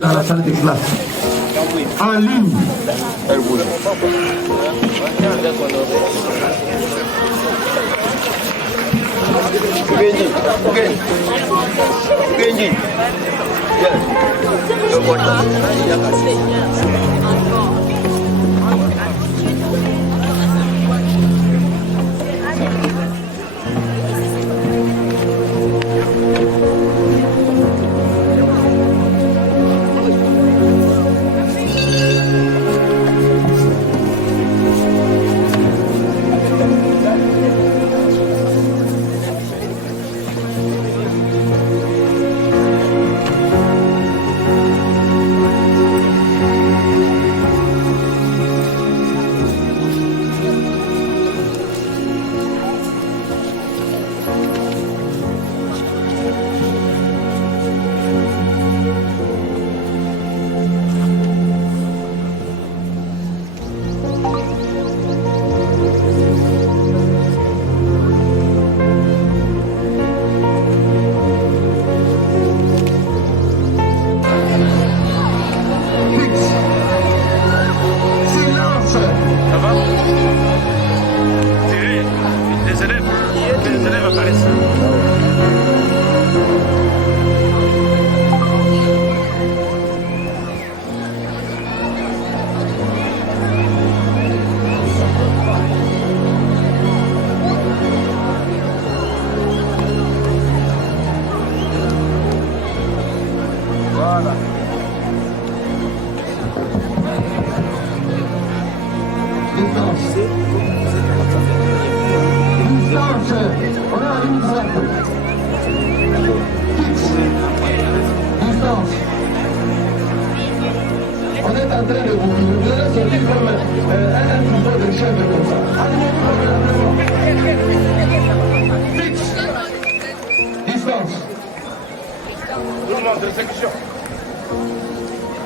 Dans la salle de classe, en ligne.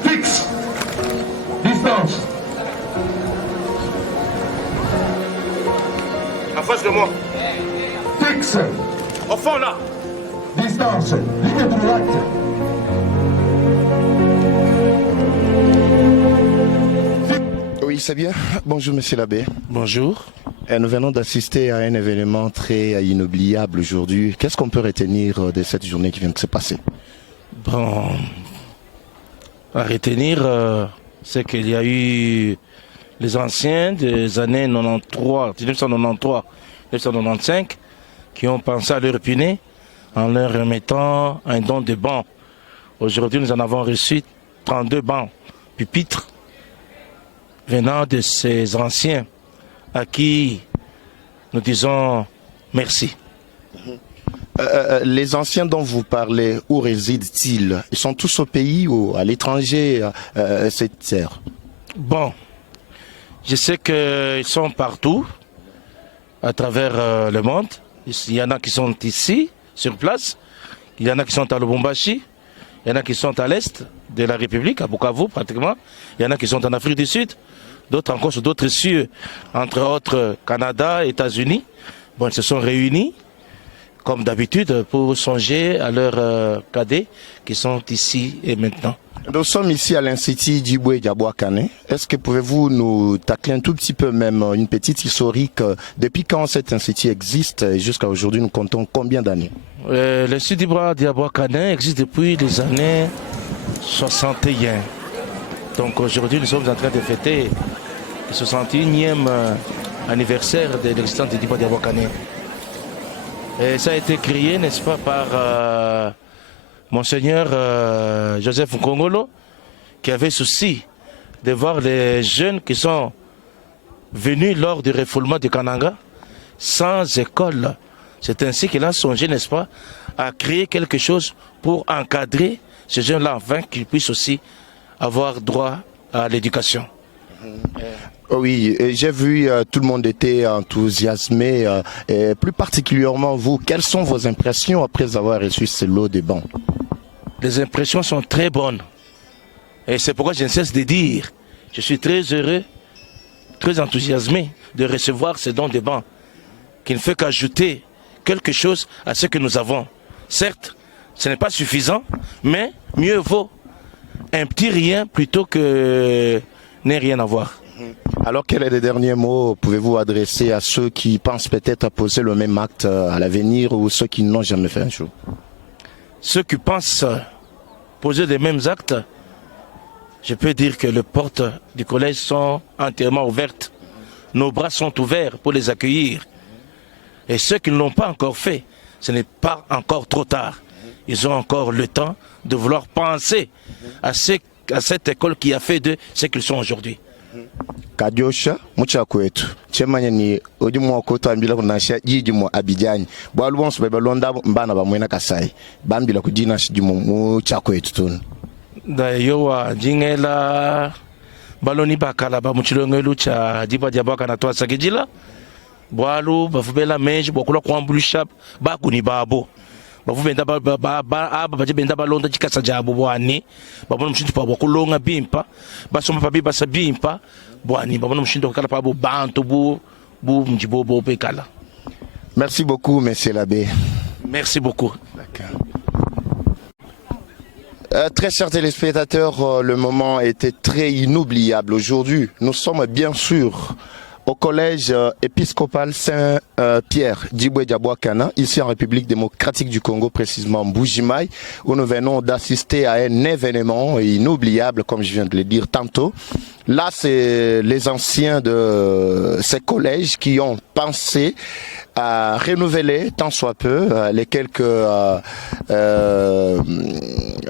Fixe. Distance. En face de moi. Fixe. Au fond là. Distance. Ligne droite. Oui, c'est bien. Bonjour, monsieur l'abbé. Bonjour. Nous venons d'assister à un événement très inoubliable aujourd'hui. Qu'est-ce qu'on peut retenir de cette journée qui vient de se passer? Bon, à retenir, c'est qu'il y a eu les anciens des années 93, 1993, 1995 qui ont pensé à leur punir en leur remettant un don de bancs. Aujourd'hui, nous en avons reçu 32 bancs, pupitres, venant de ces anciens à qui nous disons merci. Les anciens dont vous parlez, où résident-ils? Ils sont tous au pays ou à l'étranger, cette terre? Bon, je sais qu'ils sont partout, à travers le monde. Il y en a qui sont ici, sur place. Il y en a qui sont à Lubumbashi. Il y en a qui sont à l'est de la République, à Bukavu pratiquement. Il y en a qui sont en Afrique du Sud. D'autres encore sur d'autres cieux, entre autres Canada, États-Unis. Bon, ils se sont réunis, comme d'habitude, pour songer à leurs cadets qui sont ici et maintenant. Nous sommes ici à l'Institut d'Iboué Diabouakane. Est-ce que pouvez-vous nous tacler un tout petit peu, même une petite historique, depuis quand cet institut existe et jusqu'à aujourd'hui, nous comptons combien d'années? L'Institut d'Iboué Diabouakane existe depuis les années 61. Donc aujourd'hui, nous sommes en train de fêter le 61e anniversaire de l'existence de l'Iboué Diabouakane. Et ça a été créé, n'est-ce pas, par Monseigneur Joseph Nkongolo, qui avait souci de voir les jeunes qui sont venus lors du refoulement du Kananga sans école. C'est ainsi qu'il a songé, n'est-ce pas, à créer quelque chose pour encadrer ces jeunes-là, afin qu'ils puissent aussi avoir droit à l'éducation. Oui, j'ai vu tout le monde était enthousiasmé, et plus particulièrement vous. Quelles sont vos impressions après avoir reçu ce lot de bancs? Les impressions sont très bonnes. Et c'est pourquoi je ne cesse de dire, je suis très heureux, très enthousiasmé de recevoir ces dons de bancs, qui ne fait qu'ajouter quelque chose à ce que nous avons. Certes, ce n'est pas suffisant, mais mieux vaut un petit rien plutôt que ne rien avoir. Alors, quels sont les derniers mots pouvez-vous adresser à ceux qui pensent peut-être à poser le même acte à l'avenir ou ceux qui n'ont jamais fait un jour? Ceux qui pensent poser les mêmes actes, je peux dire que les portes du collège sont entièrement ouvertes. Nos bras sont ouverts pour les accueillir. Et ceux qui ne l'ont pas encore fait, ce n'est pas encore trop tard. Ils ont encore le temps de vouloir penser à cette école qui a fait de ce qu'ils sont aujourd'hui. Kadiosha muchakwetu chemanya ni odimu wakoto ambila kunasha jijimu abijani bwalu bonso bebelonda mbana bamwena kasai bambila kudina shijimu muchakwetu tun da yowa jingela baloni bakala ba muchilongelu cha diba diabaka na toa sakijila bwalu bafubela menji bokula kwambulisha bakuni babo bafubenda benda balonda chikasa jabo bwani babona mushintu pa bokulonga bimpa basoma pa bibasa bimpa bwani babona mushintu kala pa bo bantu bu mjibobo pekala. Merci beaucoup, monsieur l'abbé. Merci beaucoup. D'accord. Très chers téléspectateurs, le moment était très inoubliable aujourd'hui. Nous sommes bien sûr au collège épiscopal Saint-Pierre Djiboué Diabouakana, ici en République démocratique du Congo, précisément Mbujimaï, où nous venons d'assister à un événement inoubliable, comme je viens de le dire tantôt. Là, c'est les anciens de ces collèges qui ont pensé à renouveler tant soit peu les quelques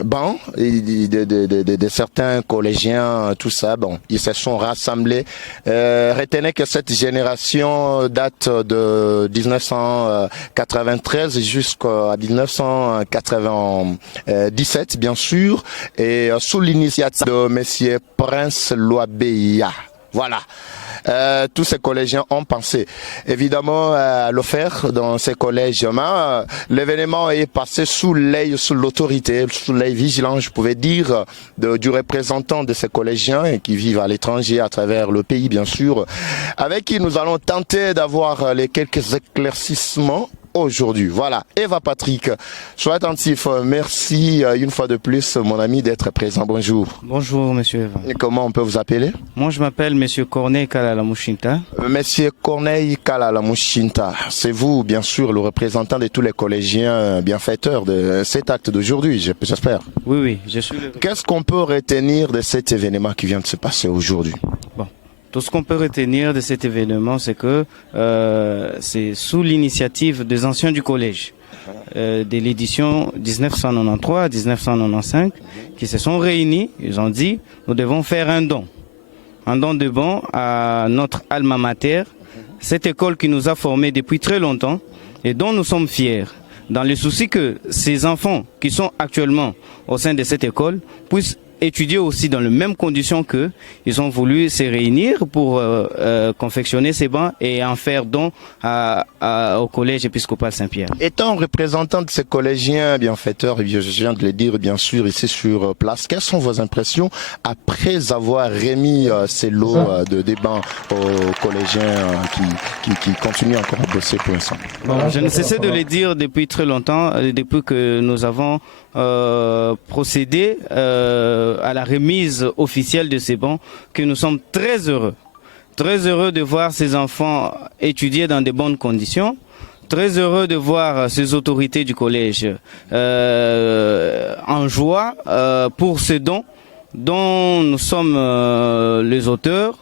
bancs de certains collégiens, tout ça. Bon, ils se sont rassemblés. Retenez que cette génération date de 1993 jusqu'à 1997, bien sûr, et sous l'initiative de Monsieur Prince Loabeya. Voilà. Tous ces collégiens ont pensé évidemment à le faire dans ces collèges. L'événement est passé sous l'œil, sous l'autorité, sous l'œil vigilant, je pouvais dire, du représentant de ces collégiens qui vivent à l'étranger, à travers le pays bien sûr, avec qui nous allons tenter d'avoir les quelques éclaircissements aujourd'hui. Voilà, Eva Patrick, sois attentif. Merci une fois de plus, mon ami, d'être présent. Bonjour. Bonjour, monsieur Eva. Et comment on peut vous appeler? Moi, je m'appelle monsieur Corneille Kalalamushinta. Monsieur Corneille Kalalamushinta, c'est vous, bien sûr, le représentant de tous les collégiens bienfaiteurs de cet acte d'aujourd'hui, j'espère. Oui, je suis le... Qu'est-ce qu'on peut retenir de cet événement qui vient de se passer aujourd'hui? Bon. Tout ce qu'on peut retenir de cet événement, c'est que c'est sous l'initiative des anciens du collège, de l'édition 1993-1995, qui se sont réunis. Ils ont dit, nous devons faire un don de bon à notre alma mater, cette école qui nous a formés depuis très longtemps et dont nous sommes fiers, dans le souci que ces enfants qui sont actuellement au sein de cette école puissent étudier aussi dans les mêmes conditions qu'eux. Ils ont voulu se réunir pour confectionner ces bancs et en faire don au collège épiscopal Saint-Pierre. Étant représentant de ces collégiens bienfaiteurs, je viens de le dire bien sûr ici sur place, quelles sont vos impressions après avoir remis ces lots de bancs aux collégiens qui continuent encore à bosser pour l'instant? Bon, je ne cessais de le dire depuis très longtemps, depuis que nous avons procédé à la remise officielle de ces bons, que nous sommes très heureux de voir ces enfants étudier dans de bonnes conditions, très heureux de voir ces autorités du collège en joie pour ces dons dont nous sommes les auteurs.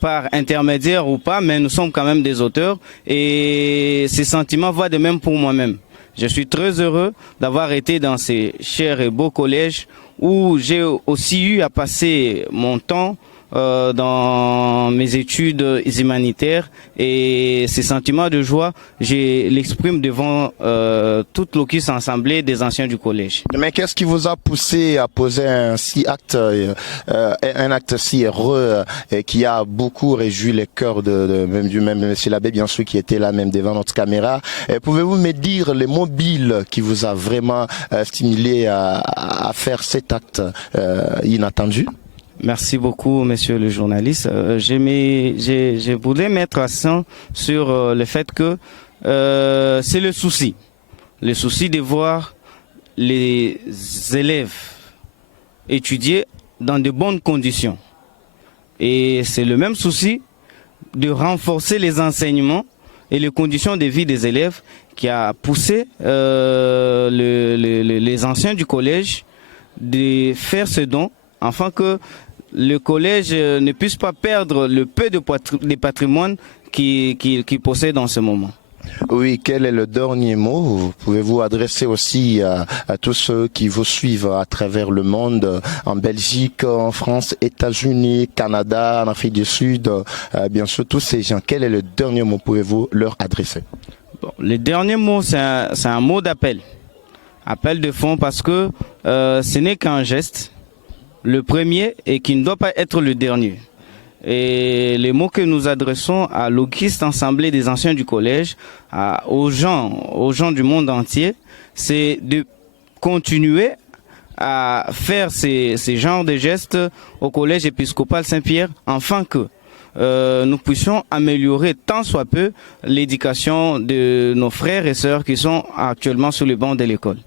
Par intermédiaire ou pas, mais nous sommes quand même des auteurs et ces sentiments vont de même pour moi-même. Je suis très heureux d'avoir été dans ces chers et beaux collèges où j'ai aussi eu à passer mon temps dans mes études humanitaires et ces sentiments de joie, je l'exprime devant toute l'ocus assemblée des anciens du collège. Mais qu'est-ce qui vous a poussé à poser un acte si heureux qui a beaucoup réjoui les cœurs du même monsieur l'abbé, bien sûr, qui était là même devant notre caméra? Pouvez-vous me dire les mobiles qui vous a vraiment stimulé à faire cet acte inattendu? Merci beaucoup, monsieur le journaliste. Je voulais mettre accent sur le fait que c'est le souci de voir les élèves étudier dans de bonnes conditions. Et c'est le même souci de renforcer les enseignements et les conditions de vie des élèves qui a poussé les anciens du collège de faire ce don afin que le collège ne puisse pas perdre le peu de patrimoine qu'il possède en ce moment. Oui, quel est le dernier mot? Pouvez-vous adresser aussi à tous ceux qui vous suivent à travers le monde, en Belgique, en France, États-Unis, Canada, en Afrique du Sud, bien sûr, tous ces gens. Quel est le dernier mot pouvez-vous leur adresser? Bon, le dernier mot, c'est un mot d'appel. Appel de fond parce que ce n'est qu'un geste, le premier et qui ne doit pas être le dernier. Et les mots que nous adressons à l'auguste assemblée des anciens du collège, aux gens du monde entier, c'est de continuer à faire ces genres de gestes au collège épiscopal Saint-Pierre, afin que nous puissions améliorer tant soit peu l'éducation de nos frères et sœurs qui sont actuellement sur le banc de l'école.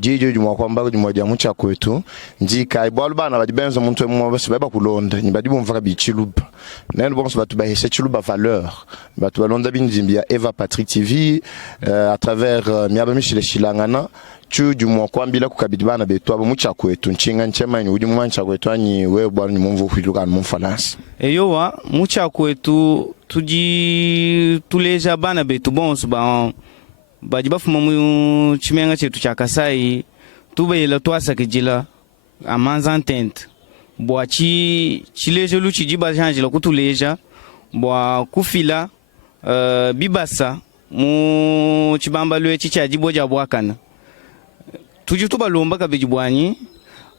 Jijo jumwa kwamba jumwa jamu cha kwetu njika ibwalu bana bajibenza muntu emwe bose baba kulonda nyibadibu mvaka bichiluba nene bonso batu bahise chiluba valeur batu balonda binzimbia Eva Patrick TV à travers miaba mishile shilangana chu jumwa kwambila kukabidi bana betu abo mucha kwetu nchinga nchema ni udi mwancha kwetu anyi wewe bwana nyumvu hwiluka mumfalansi eyowa mucha kwetu tuleja bana betu bonso ba bajiba fuma mu chimenga chetu cha Kasai tubeyela twasa kijila amanza ntente bwa chileje luchi jiba janjila kutuleja bwa kufila bibasa mu chibamba lwe chicha jiboja bwakana tuji tubalomba kabijibwanyi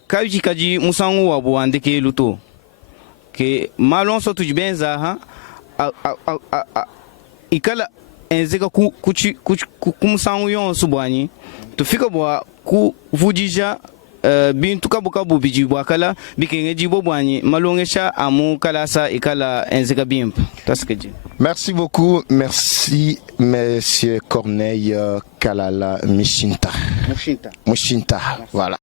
kaji musangu wa bwandeke luto ke malonso tujibenza ha ikala enzeka kumusangu yonso bwanyi tufika bwa kuvujija bintu kabukabu bijibwakala bikenge jibo bwanyi malongesha amu kalasa ikala enzeka bimpa taskeje. Merci beaucoup, merci monsieur Corneille Kalala Mushinta. Voilà.